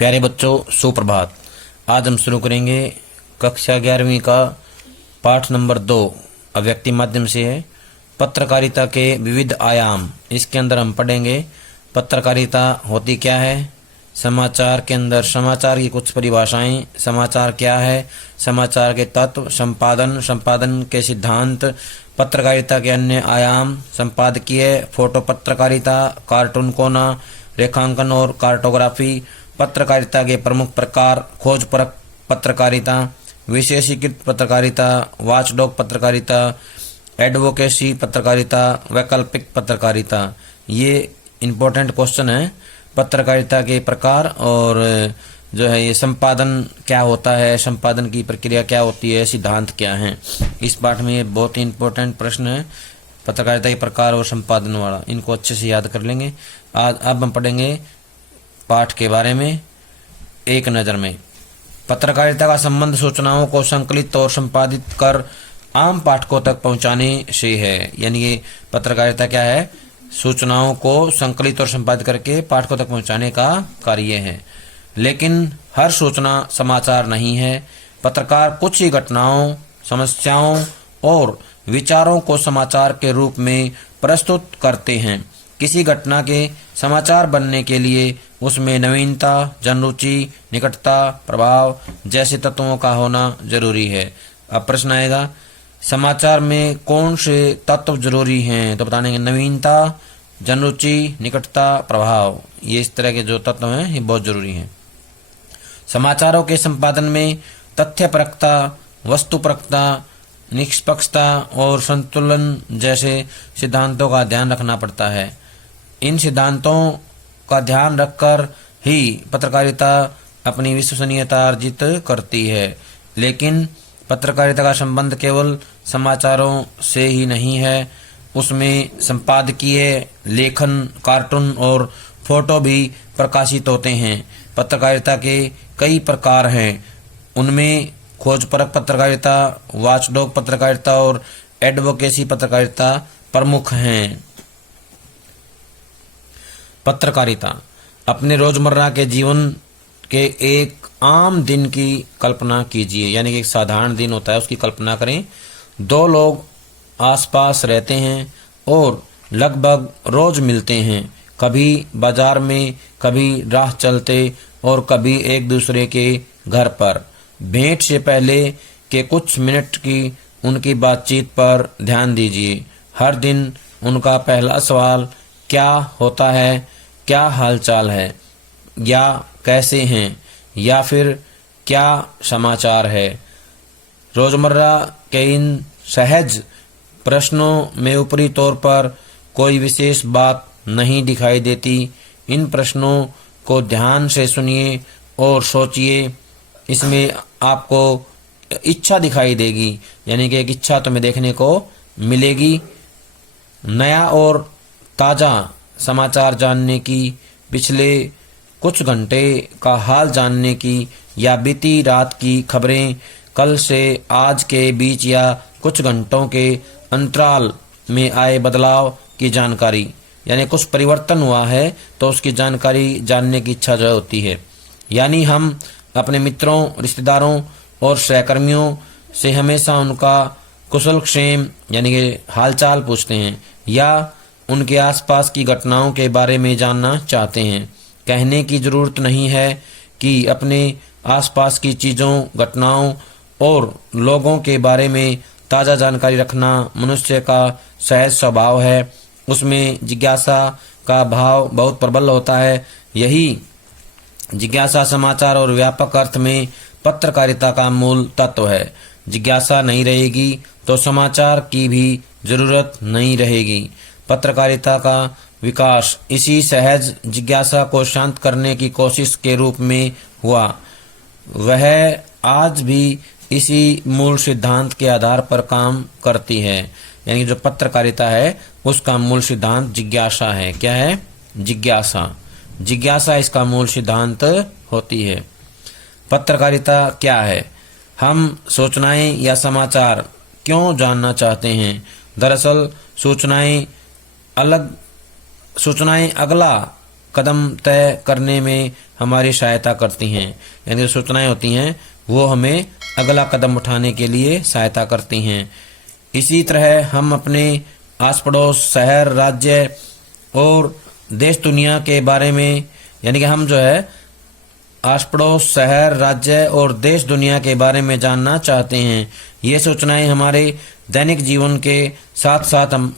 प्यारे बच्चों, सुप्रभात। आज हम शुरू करेंगे कक्षा 11वीं का पाठ नंबर 2 अव्यक्ति माध्यम से है, पत्रकारिता के विविध आयाम। इसके अंदर हम पढ़ेंगे पत्रकारिता होती क्या है, समाचार के अंदर समाचार की कुछ परिभाषाएं, समाचार क्या है, समाचार के तत्व, संपादन के सिद्धांत, पत्रकारिता के अन्य आयाम, संपादकीय, फोटो पत्रकारिता, कार्टून कोना, रेखांकन और कार्टोग्राफी, पत्रकारिता के प्रमुख प्रकार, खोजपरक पत्रकारिता, विशेषीकृत पत्रकारिता, वॉचडॉग पत्रकारिता, एडवोकेसी पत्रकारिता, वैकल्पिक पत्रकारिता। ये इम्पोर्टेंट क्वेश्चन है। पत्रकारिता के प्रकार और जो है ये संपादन क्या होता है, संपादन की प्रक्रिया क्या होती है, सिद्धांत क्या है। इस पाठ में ये बहुत ही इम्पोर्टेंट प्रश्न है, पत्रकारिता के प्रकार और संपादन वाला। इनको अच्छे से याद कर लेंगे। आज अब हम पढ़ेंगे पाठ के बारे में एक नज़र में। पत्रकारिता का संबंध सूचनाओं को संकलित और संपादित कर आम पाठकों तक पहुंचाने से है। यानी ये पत्रकारिता क्या है, सूचनाओं को संकलित और संपादित करके पाठकों तक पहुंचाने का कार्य है। लेकिन हर सूचना समाचार नहीं है। पत्रकार कुछ ही घटनाओं, समस्याओं और विचारों को समाचार के रूप में प्रस्तुत करते हैं। किसी घटना के समाचार बनने के लिए उसमें नवीनता, जनरुचि, निकटता, प्रभाव जैसे तत्वों का होना जरूरी है। अब प्रश्न आएगा, समाचार में कौन से तत्व जरूरी हैं? तो बताएंगे नवीनता, जनरुचि, निकटता, प्रभाव। ये इस तरह के जो तत्व हैं ये बहुत जरूरी हैं। समाचारों के संपादन में तथ्यपरकता, वस्तुपरकता, निष्पक्षता और संतुलन जैसे सिद्धांतों का ध्यान रखना पड़ता है। इन सिद्धांतों का ध्यान रखकर ही पत्रकारिता अपनी विश्वसनीयता अर्जित करती है। लेकिन पत्रकारिता का संबंध केवल समाचारों से ही नहीं है, उसमें संपादकीय, लेखन, कार्टून और फोटो भी प्रकाशित होते हैं। पत्रकारिता के कई प्रकार हैं। उनमें खोजपरक पत्रकारिता, वॉचडॉग पत्रकारिता और एडवोकेसी पत्रकारिता प्रमुख हैं। पत्रकारिता अपने रोजमर्रा के जीवन के एक आम दिन की कल्पना कीजिए। यानी कि एक साधारण दिन होता है, उसकी कल्पना करें। दो लोग आसपास रहते हैं और लगभग रोज मिलते हैं, कभी बाजार में, कभी राह चलते और कभी एक दूसरे के घर पर। भेंट से पहले के कुछ मिनट की उनकी बातचीत पर ध्यान दीजिए। हर दिन उनका पहला सवाल क्या होता है, क्या हालचाल है, या कैसे हैं, या फिर क्या समाचार है। रोजमर्रा के इन सहज प्रश्नों में ऊपरी तौर पर कोई विशेष बात नहीं दिखाई देती। इन प्रश्नों को ध्यान से सुनिए और सोचिए। इसमें आपको इच्छा दिखाई देगी, यानी कि एक इच्छा तुम्हें देखने को मिलेगी। नया और ताज़ा समाचार जानने की, पिछले कुछ घंटे का हाल जानने की, या बीती रात की खबरें, कल से आज के बीच या कुछ घंटों के अंतराल में आए बदलाव की जानकारी। यानी कुछ परिवर्तन हुआ है तो उसकी जानकारी जानने की इच्छा जो होती है। यानी हम अपने मित्रों, रिश्तेदारों और सहकर्मियों से हमेशा उनका कुशल क्षेम यानी कि हालचाल पूछते हैं, या उनके आसपास की घटनाओं के बारे में जानना चाहते हैं। कहने की जरूरत नहीं है कि अपने आसपास की चीज़ों, घटनाओं और लोगों के बारे में ताज़ा जानकारी रखना मनुष्य का सहज स्वभाव है। उसमें जिज्ञासा का भाव बहुत प्रबल होता है। यही जिज्ञासा समाचार और व्यापक अर्थ में पत्रकारिता का मूल तत्व है। जिज्ञासा नहीं रहेगी तो समाचार की भी जरूरत नहीं रहेगी। पत्रकारिता का विकास इसी सहज जिज्ञासा को शांत करने की कोशिश के रूप में हुआ। वह आज भी इसी मूल सिद्धांत के आधार पर काम करती है। यानी जो पत्रकारिता है उसका मूल सिद्धांत जिज्ञासा है। क्या है? जिज्ञासा। जिज्ञासा इसका मूल सिद्धांत होती है। पत्रकारिता क्या है? हम सूचनाएं या समाचार क्यों जानना चाहते हैं? दरअसल सूचनाएं अगला कदम तय करने में हमारी सहायता करती हैं। यानी जो सूचनाएं होती हैं वो हमें अगला कदम उठाने के लिए सहायता करती हैं। इसी तरह हम अपने आस पड़ोस, शहर, राज्य और देश दुनिया के बारे में, यानी कि हम जो है आस पड़ोस, शहर, राज्य और देश दुनिया के बारे में जानना चाहते हैं। ये सूचनाएं हमारे दैनिक जीवन के साथ साथ हम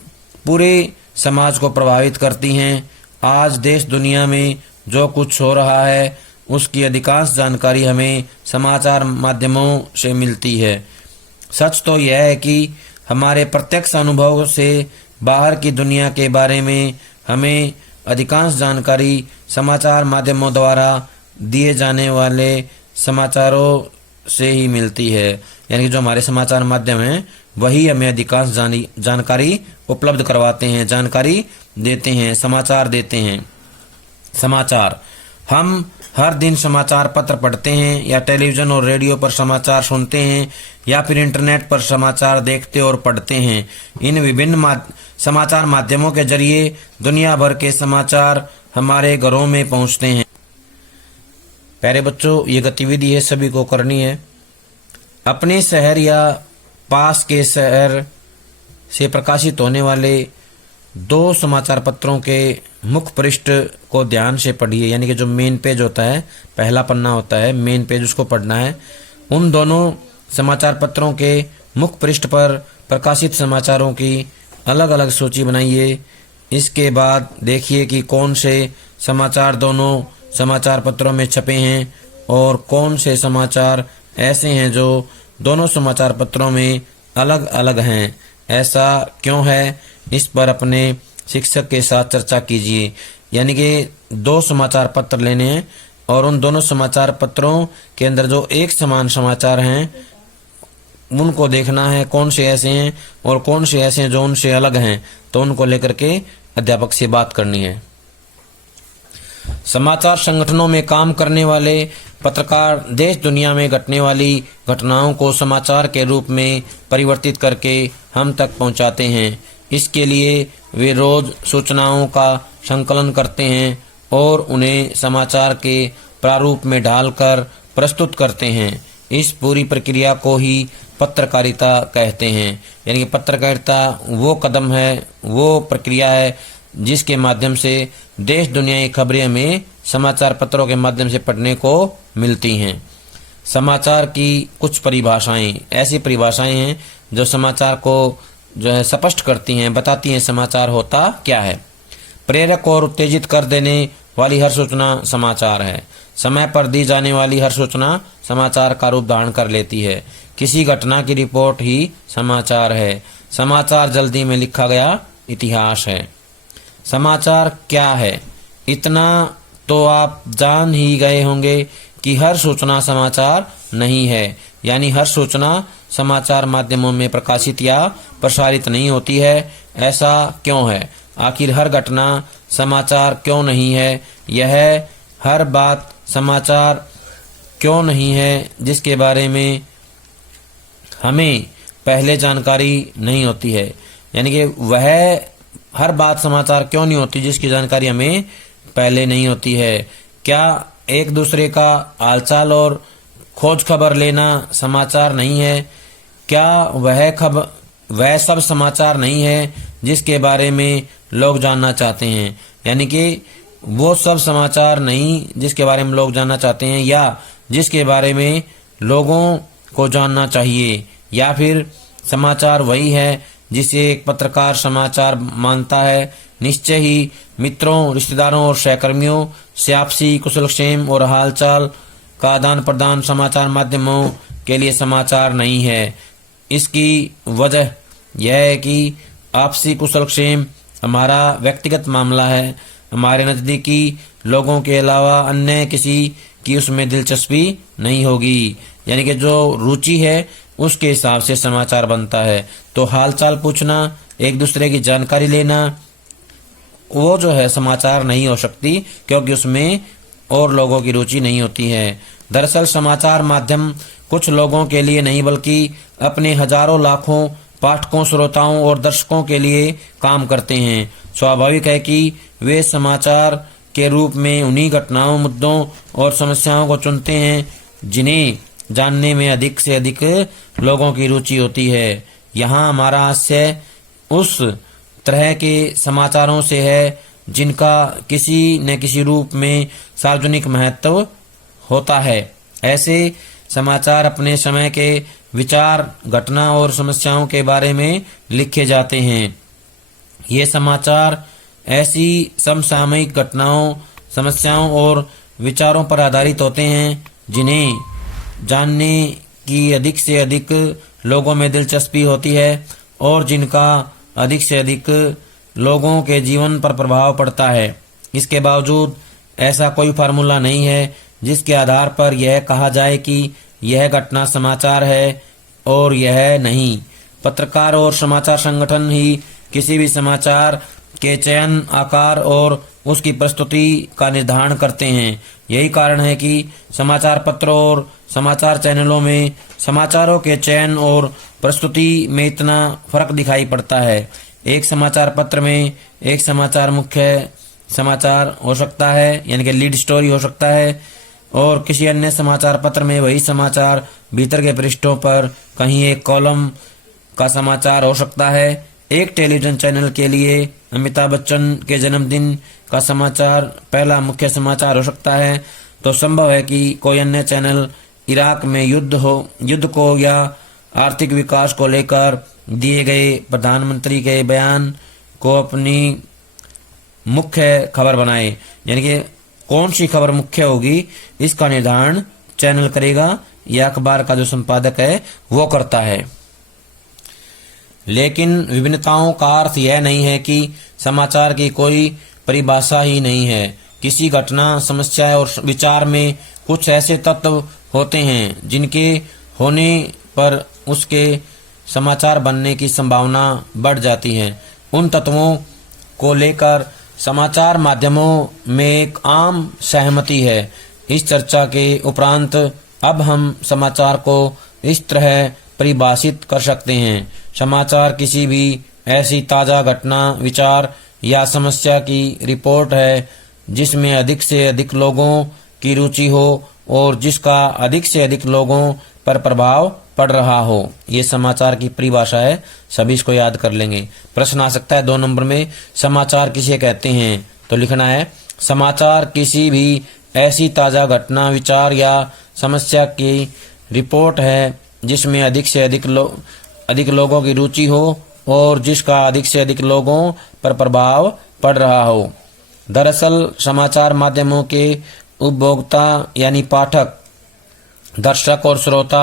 पूरे समाज को प्रभावित करती हैं। आज देश दुनिया में जो कुछ हो रहा है उसकी अधिकांश जानकारी हमें समाचार माध्यमों से मिलती है। सच तो यह है कि हमारे प्रत्यक्ष अनुभव से बाहर की दुनिया के बारे में हमें अधिकांश जानकारी समाचार माध्यमों द्वारा दिए जाने वाले समाचारों से ही मिलती है। यानी कि जो हमारे समाचार माध्यम हैं वही हमें अधिकांश जानकारी उपलब्ध करवाते हैं, जानकारी देते हैं, समाचार देते हैं। समाचार, हम हर दिन समाचार पत्र पढ़ते हैं या टेलीविजन और रेडियो पर समाचार सुनते हैं या फिर इंटरनेट पर समाचार देखते और पढ़ते हैं। इन विभिन्न समाचार माध्यमों के जरिए दुनिया भर के समाचार हमारे घरों में पहुंचते हैं। प्यारे बच्चों, ये गतिविधि है सभी को करनी है। अपने शहर या पास के शहर से प्रकाशित होने वाले 2 समाचार पत्रों के मुख्य पृष्ठ को ध्यान से पढ़िए। यानी कि जो मेन पेज होता है, पहला पन्ना होता है, मेन पेज उसको पढ़ना है। उन दोनों समाचार पत्रों के मुख्य पृष्ठ पर प्रकाशित समाचारों की अलग अलग सूची बनाइए। इसके बाद देखिए कि कौन से समाचार दोनों समाचार पत्रों में छपे हैं और कौन से समाचार ऐसे हैं जो दोनों समाचार पत्रों में अलग अलग हैं। ऐसा क्यों है, इस पर अपने शिक्षक के साथ चर्चा कीजिए। यानी कि 2 समाचार पत्र लेने हैं और उन दोनों समाचार पत्रों के अंदर जो एक समान समाचार हैं उनको देखना है कौन से ऐसे हैं और कौन से ऐसे हैं जो उनसे अलग हैं, तो उनको लेकर के अध्यापक से बात करनी है। समाचार संगठनों में काम करने वाले पत्रकार देश दुनिया में घटने वाली घटनाओं को समाचार के रूप में परिवर्तित करके हम तक पहुंचाते हैं। इसके लिए वे रोज सूचनाओं का संकलन करते हैं और उन्हें समाचार के प्रारूप में ढालकर प्रस्तुत करते हैं। इस पूरी प्रक्रिया को ही पत्रकारिता कहते हैं। यानी कि पत्रकारिता वो कदम है, वो प्रक्रिया है जिसके माध्यम से देश दुनिया की खबरें हमें समाचार पत्रों के माध्यम से पढ़ने को मिलती हैं। समाचार की कुछ परिभाषाएं, ऐसी परिभाषाएं हैं जो समाचार को जो है स्पष्ट करती हैं, बताती हैं समाचार होता क्या है। प्रेरक और उत्तेजित कर देने वाली हर सूचना समाचार है। समय पर दी जाने वाली हर सूचना समाचार का रूप धारण कर लेती है। किसी घटना की रिपोर्ट ही समाचार है। समाचार जल्दी में लिखा गया इतिहास है। समाचार क्या है, इतना तो आप जान ही गए होंगे कि हर सूचना समाचार नहीं है। यानी हर सूचना समाचार माध्यमों में प्रकाशित या प्रसारित नहीं होती है। ऐसा क्यों है? आखिर हर घटना समाचार क्यों नहीं है? यह हर बात समाचार क्यों नहीं है जिसके बारे में हमें पहले जानकारी नहीं होती है। यानी कि वह हर बात समाचार क्यों नहीं होती जिसकी जानकारी हमें पहले नहीं होती है। क्या एक दूसरे का हालचाल और खोज खबर लेना समाचार नहीं है? क्या वह सब समाचार नहीं है जिसके बारे में लोग जानना चाहते हैं? यानी कि वो सब समाचार नहीं जिसके बारे में लोग जानना चाहते हैं या जिसके बारे में लोगों को जानना चाहिए, या फिर समाचार वही है जिसे एक पत्रकार समाचार मानता है। निश्चय ही मित्रों, रिश्तेदारों और सहकर्मियों से आपसी कुशलक्षेम और हालचाल का आदान प्रदान समाचार माध्यमों के लिए समाचार नहीं है। इसकी वजह यह है कि आपसी कुशलक्षेम हमारा व्यक्तिगत मामला है। हमारे नजदीकी लोगों के अलावा अन्य किसी की उसमें दिलचस्पी नहीं होगी। यानी कि जो रुचि है उसके हिसाब से समाचार बनता है। तो हालचाल पूछना, एक दूसरे की जानकारी लेना, वो जो है समाचार नहीं हो सकती, क्योंकि उसमें और लोगों की रुचि नहीं होती है। दरअसल समाचार माध्यम कुछ लोगों के लिए नहीं बल्कि अपने हजारों लाखों पाठकों, श्रोताओं और दर्शकों के लिए काम करते हैं। स्वाभाविक है कि वे समाचार के रूप में उन्हीं घटनाओं, मुद्दों और समस्याओं को चुनते हैं जिन्हें जानने में अधिक से अधिक लोगों की रुचि होती है। यहाँ हमारा हास्य उस तरह के समाचारों से है जिनका किसी न किसी रूप में सार्वजनिक महत्व होता है। ऐसे समाचार अपने समय के विचार, घटना और समस्याओं के बारे में लिखे जाते हैं। ये समाचार ऐसी समसामयिक घटनाओं, समस्याओं और विचारों पर आधारित होते हैं जिन्हें जानने की अधिक से अधिक लोगों में दिलचस्पी होती है और जिनका अधिक से अधिक लोगों के जीवन पर प्रभाव पड़ता है। इसके बावजूद ऐसा कोई फार्मूला नहीं है जिसके आधार पर यह कहा जाए कि यह घटना समाचार है और यह नहीं। पत्रकार और समाचार संगठन ही किसी भी समाचार के चयन, आकार और उसकी प्रस्तुति का निर्धारण करते हैं। यही कारण है कि समाचार पत्रों और समाचार चैनलों में समाचारों के चयन और प्रस्तुति में इतना फर्क दिखाई पड़ता है। एक समाचार पत्र में एक समाचार मुख्य समाचार हो सकता है, यानी कि लीड स्टोरी हो सकता है, और किसी अन्य समाचार पत्र में वही समाचार भीतर के पृष्ठों पर कहीं एक कॉलम का समाचार हो सकता है। एक टेलीविजन चैनल के लिए अमिताभ बच्चन के जन्मदिन का समाचार पहला मुख्य समाचार हो सकता है, तो संभव है कि कोई अन्य चैनल इराक में युद्ध को या आर्थिक विकास को लेकर दिए गए प्रधानमंत्री के बयान को अपनी मुख्य खबर बनाए। यानी कि कौन सी खबर मुख्य होगी इसका निर्धारण चैनल करेगा या अखबार का जो संपादक है वो करता है। लेकिन विभिन्नताओं का अर्थ यह नहीं है कि समाचार की कोई परिभाषा ही नहीं है। किसी घटना, समस्या और विचार में कुछ ऐसे तत्व होते हैं जिनके होने पर उसके समाचार बनने की संभावना बढ़ जाती है। उन तत्वों को लेकर समाचार माध्यमों में एक आम सहमति है। इस चर्चा के उपरांत अब हम समाचार को इस तरह परिभाषित कर सकते हैं। समाचार किसी भी ऐसी ताज़ा घटना, विचार या समस्या की रिपोर्ट है जिसमें अधिक से अधिक लोगों की रुचि हो और जिसका अधिक से अधिक लोगों पर प्रभाव पड़ रहा हो। ये समाचार की परिभाषा है, सभी इसको याद कर लेंगे। प्रश्न आ सकता है 2 नंबर में, समाचार किसे कहते हैं? तो लिखना है समाचार किसी भी ऐसी ताज़ा घटना, विचार या समस्या की रिपोर्ट है जिसमें अधिक से अधिक लोगों की रुचि हो और जिसका अधिक से अधिक लोगों पर प्रभाव पड़ रहा हो। दरअसल समाचार माध्यमों के उपभोक्ता यानी पाठक, दर्शक और श्रोता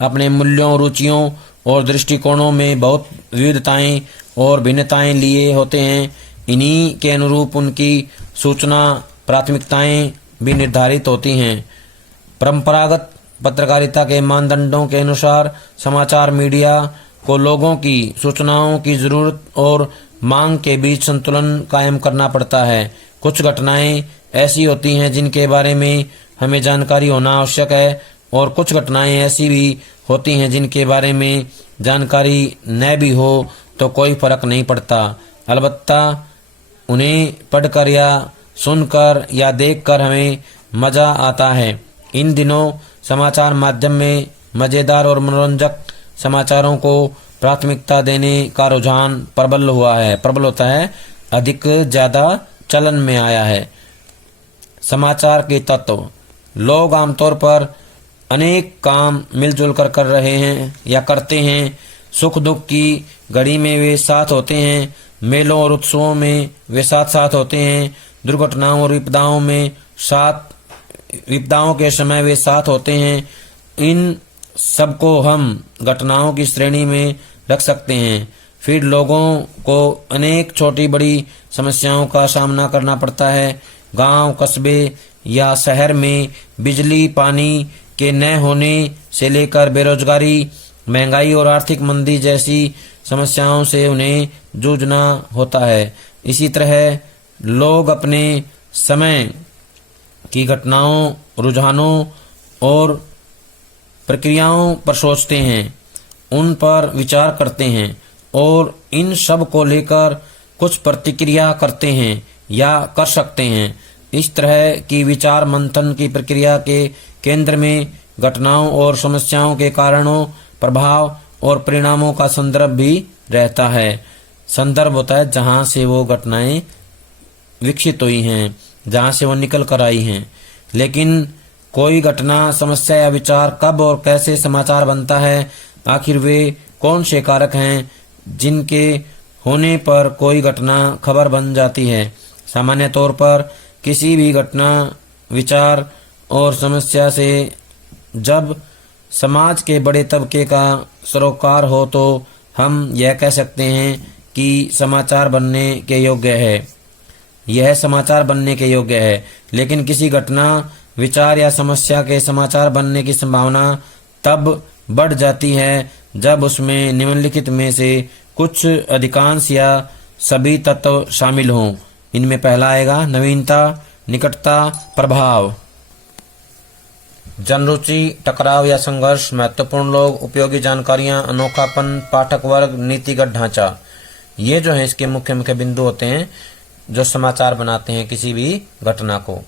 अपने मूल्यों, रुचियों और दृष्टिकोणों में बहुत विविधताएं और भिन्नताएं लिए होते हैं। इन्हीं के अनुरूप उनकी सूचना प्राथमिकताएं भी निर्धारित होती हैं। परंपरागत पत्रकारिता के मानदंडों के अनुसार समाचार मीडिया को लोगों की सूचनाओं की जरूरत और मांग के बीच संतुलन कायम करना पड़ता है। कुछ घटनाएं ऐसी होती हैं जिनके बारे में हमें जानकारी होना आवश्यक है और कुछ घटनाएं ऐसी भी होती हैं जिनके बारे में जानकारी न भी हो तो कोई फर्क नहीं पड़ता। अलबत्ता उन्हें पढ़कर या सुनकर या देखकर हमें मजा आता है। इन दिनों समाचार माध्यम में मजेदार और मनोरंजक समाचारों को प्राथमिकता देने का रुझान प्रबल होता है, अधिक ज्यादा चलन में आया है। समाचार के तत्व: लोग आमतौर पर अनेक काम मिलजुल कर रहे हैं या करते हैं। सुख दुख की घड़ी में वे साथ होते हैं, मेलों और उत्सवों में वे साथ साथ होते हैं, दुर्घटनाओं और विपदाओं के समय वे साथ होते हैं। इन सबको हम घटनाओं की श्रेणी में रख सकते हैं। फिर लोगों को अनेक छोटी बड़ी समस्याओं का सामना करना पड़ता है। गांव, कस्बे या शहर में बिजली, पानी के न होने से लेकर बेरोजगारी, महंगाई और आर्थिक मंदी जैसी समस्याओं से उन्हें जूझना होता है। इसी तरह लोग अपने समय की घटनाओं, रुझानों और प्रक्रियाओं पर सोचते हैं, उन पर विचार करते हैं और इन सब को लेकर कुछ प्रतिक्रिया करते हैं या कर सकते हैं। इस तरह की विचार मंथन की प्रक्रिया के केंद्र में घटनाओं और समस्याओं के कारणों, प्रभाव और परिणामों का संदर्भ भी रहता है। संदर्भ होता है जहां से वो घटनाएं विकसित हुई हैं, जहां से वो निकल कर आई हैं। लेकिन कोई घटना, समस्या या विचार कब और कैसे समाचार बनता है, आखिर वे कौन से कारक हैं जिनके होने पर कोई घटना खबर बन जाती है। सामान्य तौर पर किसी भी घटना, विचार और समस्या से जब समाज के बड़े तबके का सरोकार हो तो हम यह कह सकते हैं कि समाचार बनने के योग्य है। यह समाचार बनने के योग्य है। लेकिन किसी घटना, विचार या समस्या के समाचार बनने की संभावना तब बढ़ जाती है जब उसमें निम्नलिखित में से कुछ, अधिकांश या सभी तत्व शामिल हों। इनमें पहला आएगा नवीनता, निकटता, प्रभाव। जनरुचि, टकराव या संघर्ष, महत्वपूर्ण लोग, उपयोगी जानकारियां, अनोखापन, पाठक वर्ग, नीतिगत ढांचा। ये जो है इसके मुख्य मुख्य बिंदु होते हैं जो समाचार बनाते हैं किसी भी घटना को।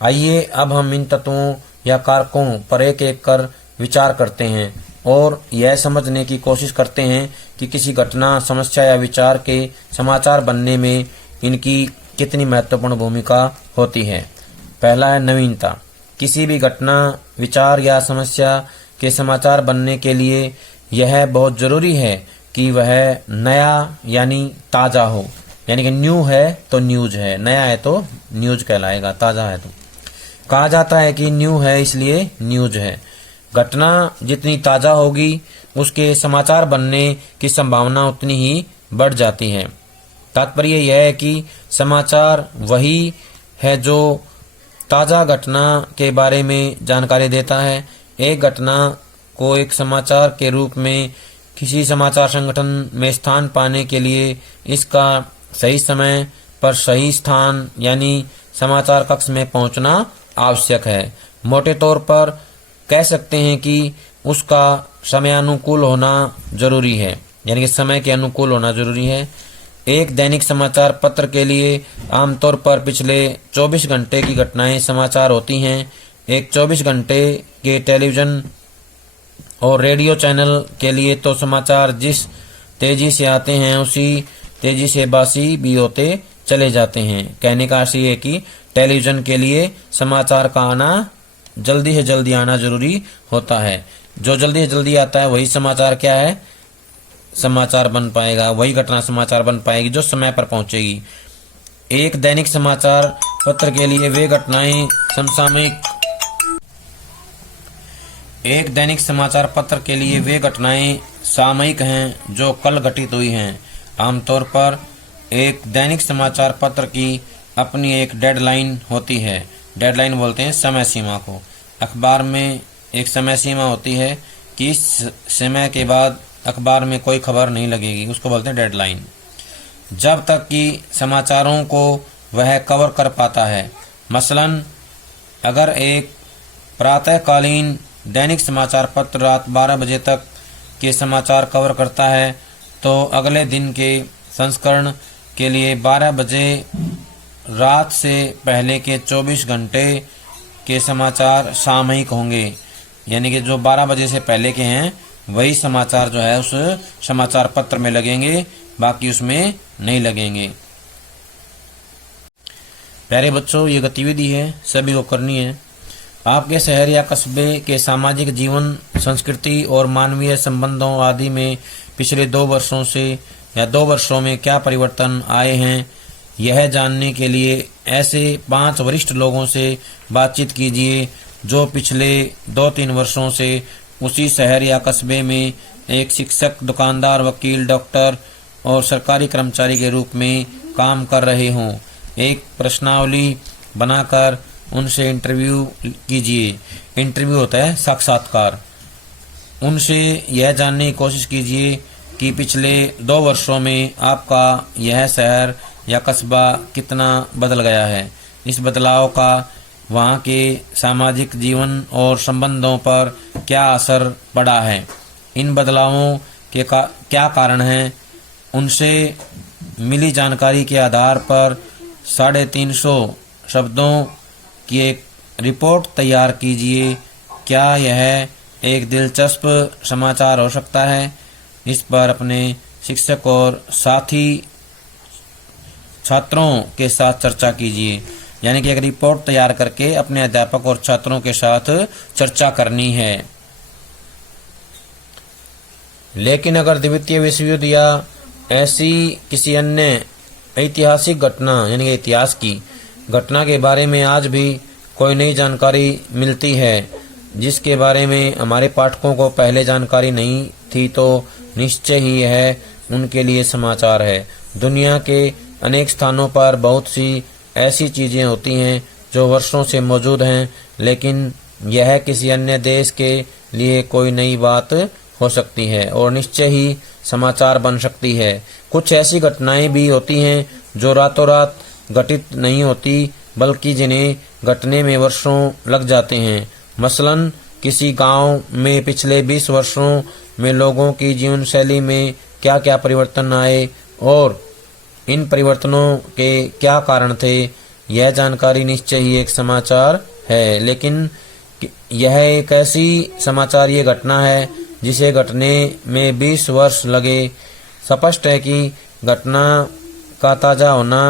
आइए अब हम इन तत्वों या कारकों पर एक एक कर विचार करते हैं और यह समझने की कोशिश करते हैं कि किसी घटना, समस्या या विचार के समाचार बनने में इनकी कितनी महत्वपूर्ण भूमिका होती है। पहला है नवीनता। किसी भी घटना, विचार या समस्या के समाचार बनने के लिए यह बहुत जरूरी है कि वह नया यानी ताज़ा हो। यानी कि न्यू है तो न्यूज है, नया है तो न्यूज कहलाएगा, ताज़ा है तो। कहा जाता है कि न्यू है इसलिए न्यूज है। घटना जितनी ताज़ा होगी उसके समाचार बनने की संभावना उतनी ही बढ़ जाती है। तात्पर्य यह है कि समाचार वही है जो ताज़ा घटना के बारे में जानकारी देता है। एक घटना को एक समाचार के रूप में किसी समाचार संगठन में स्थान पाने के लिए इसका सही समय पर सही स्थान यानी समाचार कक्ष में पहुंचना आवश्यक है। मोटे तौर पर कह सकते हैं कि उसका समयानुकूल होना जरूरी है, यानी कि समय के अनुकूल होना जरूरी है। एक दैनिक समाचार पत्र के लिए आमतौर पर पिछले 24 घंटे की घटनाएं समाचार होती हैं। एक 24 घंटे के टेलीविजन और रेडियो चैनल के लिए तो समाचार जिस तेजी से आते हैं उसी तेजी से बासी भी होते चले जाते हैं। कहने का अर्थ ये है कि टेलीविजन के लिए समाचार का आना, जल्दी से जल्दी आना जरूरी होता है। जो जल्दी से जल्दी आता है वही समाचार क्या है, समाचार बन पाएगा। वही घटना समाचार बन पाएगी जो समय पर पहुंचेगी। एक दैनिक समाचार पत्र के लिए वे घटनाएं समसामयिक एक दैनिक समाचार पत्र के लिए वे घटनाएं सामयिक हैं जो कल घटित हुई हैं। आमतौर पर एक दैनिक समाचार पत्र की अपनी एक डेडलाइन होती है। डेडलाइन बोलते हैं समय सीमा को। अखबार में एक समय सीमा होती है कि इस समय के बाद अखबार में कोई खबर नहीं लगेगी, उसको बोलते हैं डेडलाइन। जब तक कि समाचारों को वह कवर कर पाता है। मसलन अगर एक प्रातःकालीन दैनिक समाचार पत्र रात 12 बजे तक के समाचार कवर करता है तो अगले दिन के संस्करण के लिए 12 बजे रात से पहले के 24 घंटे के समाचार सामयिक होंगे। यानी कि जो 12 बजे से पहले के हैं वही समाचार जो है उस समाचार पत्र में लगेंगे, बाकी उसमें नहीं लगेंगे। प्यारे बच्चों, ये गतिविधि है, सभी को करनी है। आपके शहर या कस्बे के सामाजिक जीवन, संस्कृति और मानवीय संबंधों आदि में पिछले 2 वर्षों से या 2 वर्षों में क्या परिवर्तन आए हैं, यह जानने के लिए ऐसे 5 वरिष्ठ लोगों से बातचीत कीजिए जो पिछले 2-3 वर्षों से उसी शहर या कस्बे में एक शिक्षक, दुकानदार, वकील, डॉक्टर और सरकारी कर्मचारी के रूप में काम कर रहे हों। एक प्रश्नावली बनाकर उनसे इंटरव्यू कीजिए। इंटरव्यू होता है साक्षात्कार। उनसे यह जानने की कोशिश कीजिए कि पिछले 2 वर्षों में आपका यह शहर या कस्बा कितना बदल गया है। इस बदलाव का वहाँ के सामाजिक जीवन और संबंधों पर क्या असर पड़ा है, इन बदलावों के क्या कारण हैं। उनसे मिली जानकारी के आधार पर 350 शब्दों की एक रिपोर्ट तैयार कीजिए। क्या यह एक दिलचस्प समाचार हो सकता है? इस पर अपने शिक्षक और साथी छात्रों के साथ चर्चा कीजिए। यानी कि एक रिपोर्ट तैयार करके अपने अध्यापक और छात्रों के साथ चर्चा करनी है। लेकिन अगर द्वितीय विश्व युद्ध या ऐसी किसी अन्य ऐतिहासिक घटना यानी कि इतिहास की घटना के बारे में आज भी कोई नई जानकारी मिलती है जिसके बारे में हमारे पाठकों को पहले जानकारी नहीं थी, तो निश्चय ही यह उनके लिए समाचार है। दुनिया के अनेक स्थानों पर बहुत सी ऐसी चीजें होती हैं जो वर्षों से मौजूद हैं, लेकिन यह किसी अन्य देश के लिए कोई नई बात हो सकती है और निश्चय ही समाचार बन सकती है। कुछ ऐसी घटनाएं भी होती हैं जो रातों रात घटित नहीं होती, बल्कि जिन्हें घटने में वर्षों लग जाते हैं। मसलन किसी गांव में पिछले 20 वर्षों में लोगों की जीवन शैली में क्या क्या परिवर्तन आए और इन परिवर्तनों के क्या कारण थे, यह जानकारी निश्चय ही एक समाचार है। लेकिन यह एक ऐसी समाचार ये घटना है जिसे घटने में 20 वर्ष लगे। स्पष्ट है कि घटना का ताजा होना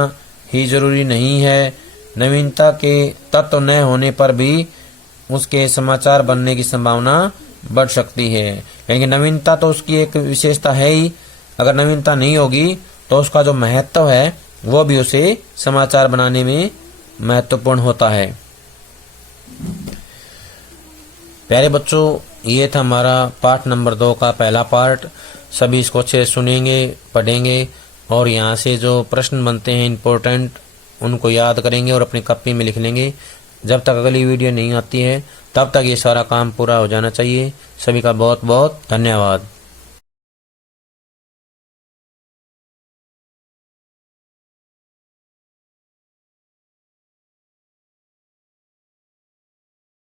ही जरूरी नहीं है। नवीनता के तत्व न होने पर भी उसके समाचार बनने की संभावना बढ़ सकती है। लेकिन नवीनता तो उसकी एक विशेषता है ही। अगर नवीनता नहीं होगी तो उसका जो महत्व है वो भी उसे समाचार बनाने में महत्वपूर्ण होता है। प्यारे बच्चों, ये था हमारा पाठ नंबर 2 का पहला पार्ट। सभी इसको अच्छे से सुनेंगे, पढ़ेंगे और यहाँ से जो प्रश्न बनते हैं इम्पोर्टेंट, उनको याद करेंगे और अपनी कॉपी में लिख लेंगे। जब तक अगली वीडियो नहीं आती है तब तक ये सारा काम पूरा हो जाना चाहिए। सभी का बहुत बहुत धन्यवाद।